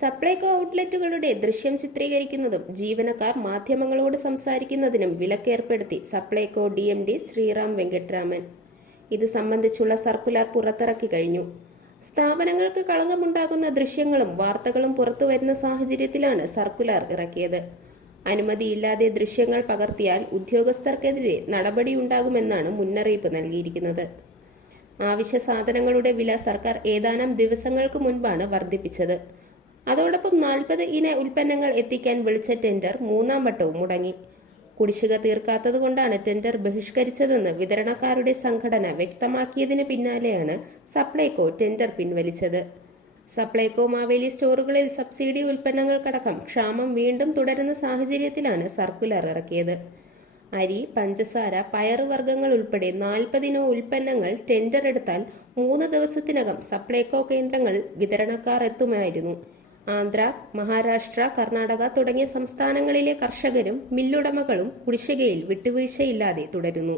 സപ്ലൈകോ ഔട്ട്ലെറ്റുകളുടെ ദൃശ്യം ചിത്രീകരിക്കുന്നതും ജീവനക്കാർ മാധ്യമങ്ങളോട് സംസാരിക്കുന്നതിനും വിലക്കേർപ്പെടുത്തി Supplyco D M D Sriram Venkataraman ഇത് സംബന്ധിച്ചുള്ള സർക്കുലർ പുറത്തിറക്കി കഴിഞ്ഞു. സ്ഥാപനങ്ങൾക്ക് കളങ്കമുണ്ടാകുന്ന ദൃശ്യങ്ങളും വാർത്തകളും പുറത്തുവരുന്ന സാഹചര്യത്തിലാണ് സർക്കുലർ ഇറക്കിയത്. അനുമതിയില്ലാതെ ദൃശ്യങ്ങൾ പകർത്തിയാൽ ഉദ്യോഗസ്ഥർക്കെതിരെ നടപടിയുണ്ടാകുമെന്നാണ് മുന്നറിയിപ്പ് നൽകിയിരിക്കുന്നത്. ആവശ്യ സാധനങ്ങളുടെ വില സർക്കാർ ഏതാനും ദിവസങ്ങൾക്ക് മുൻപാണ് വർദ്ധിപ്പിച്ചത്. അതോടൊപ്പം നാൽപ്പത് ഇന ഉൽപ്പന്നങ്ങൾ എത്തിക്കാൻ വിളിച്ച ടെൻഡർ മൂന്നാം വട്ടവും മുടങ്ങി. കുടിശ്ശിക തീർക്കാത്തതുകൊണ്ടാണ് ടെൻഡർ ബഹിഷ്കരിച്ചതെന്ന് വിതരണക്കാരുടെ സംഘടന വ്യക്തമാക്കിയതിന് പിന്നാലെയാണ് സപ്ലൈകോ ടെൻഡർ പിൻവലിച്ചത്. സപ്ലൈകോ മാവേലി സ്റ്റോറുകളിൽ സബ്സിഡി ഉൽപ്പന്നങ്ങൾക്കടക്കം ക്ഷാമം വീണ്ടും തുടരുന്ന സാഹചര്യത്തിലാണ് സർക്കുലർ ഇറക്കിയത്. അരി പഞ്ചസാര പയറുവർഗങ്ങൾ ഉൾപ്പെടെ നാൽപ്പതിനോ ഉൽപ്പന്നങ്ങൾ ടെൻഡർ എടുത്താൽ മൂന്ന് ദിവസത്തിനകം സപ്ലൈകോ കേന്ദ്രങ്ങൾ വിതരണക്കാർ എത്തുമായിരുന്നു. ആന്ധ്ര മഹാരാഷ്ട്ര കർണാടക തുടങ്ങിയ സംസ്ഥാനങ്ങളിലെ കർഷകരും മില്ലുടമകളും കുടിശ്ശികയിൽ വിട്ടുവീഴ്ചയില്ലാതെ തുടരുന്നു.